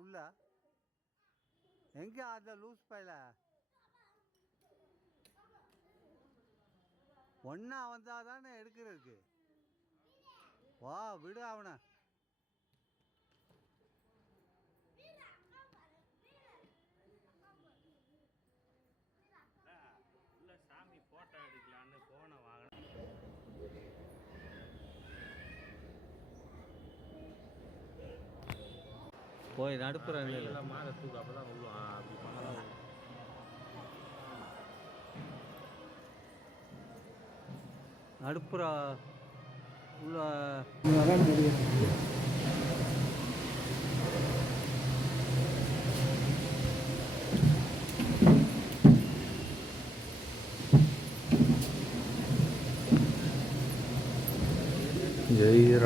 உள்ள. எங்கே அந்த லூஸ் பையில ஒன்னா வந்தாதானே எடுக்கிறதுக்கு. வா விடு அவனை. போய் நடுப்புறேன் எல்லாம் மேலே தூக்கு அப்போ தான் அப்படி பண்ணலாம். நடுப்புற உள்ள.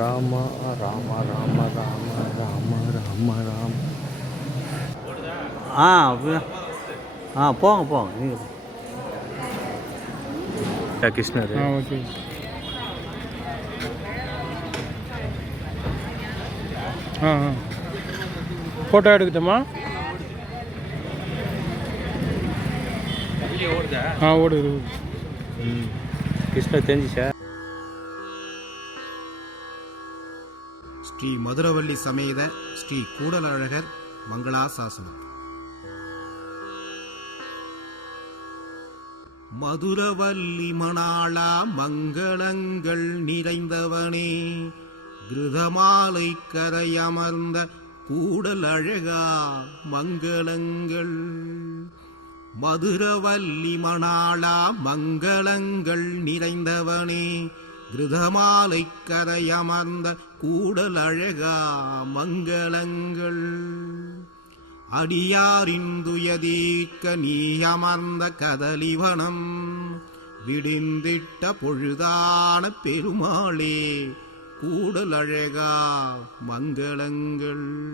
ராம ராம ராம ராம ராம ராம ராம. ஆ ஆ போங்க போங்க நீங்கள் கிருஷ்ணர் ஆ ஓகே. ஆ ஆ. ஃபோட்டோ எடுக்கட்டுமா? ஆ ஓடுது கிருஷ்ணர் தெரிஞ்சிச்சா? ஸ்ரீ மதுரவள்ளி சமேத ஸ்ரீ கூடலழகர் மங்களாசாசனம். மதுரவல்லி மணாளா மங்களங்கள் நிறைந்தவனே கிருதமாலை கரையமர்ந்த கூடலழகா மங்களங்கள். மதுரவல்லி மணாளா மங்களங்கள் நிறைந்தவனே கிருதமாலை கரையமர்ந்த கூடல் அழகா மங்களங்கள். அடியாரிந்துயதீர்க்க நீ அமர்ந்த கதலிவனம் விடிந்திட்ட பொழுதான பெருமாளே கூடல் அழகா மங்களங்கள்.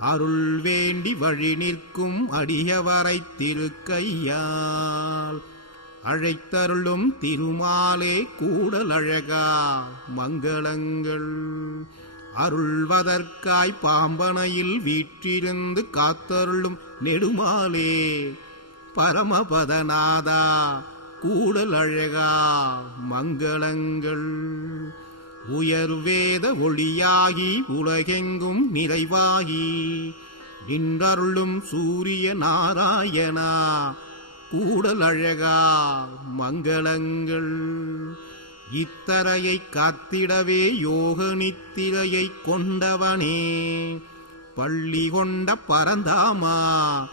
அருள் வேண்டி வழி நிற்கும் அடியவரை திருக்கையால் அழைத்தருளும் திருமாலே கூடலழகா மங்களங்கள். அருள்வதற்காய் பாம்பனையில் வீற்றிருந்து காத்தருளும் நெடுமாலே பரமபதநாதா கூடலழகா மங்களங்கள். உயர்வேத ஒளியாகி உலகெங்கும் நிறைவாகி நின்றருளும் சூரிய நாராயணா கூடல் அழகா மங்களங்கள். இத்தரையை காத்திடவே யோக நித்திரையை கொண்டவனே. பள்ளி கொண்ட பரந்தாமா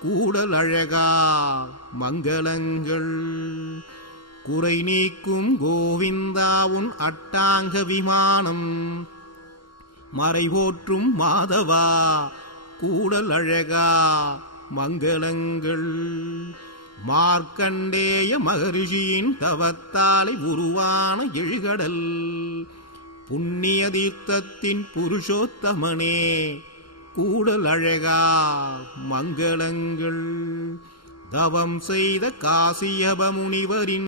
கூடல் அழகா மங்களங்கள். குறை நீக்கும் கோவிந்தாவுன் அட்டாங்க விமானம். மறைபோற்றும் மாதவா கூடல் அழகா மங்களங்கள். மார்க்கண்டேய மகரிஷியின் தவத்தாலை உருவான எழுகடல். புண்ணிய தீர்த்தத்தின் புருஷோத்தமனே அழகா மங்களங்கள். தவம் செய்த காசியப முனிவரின்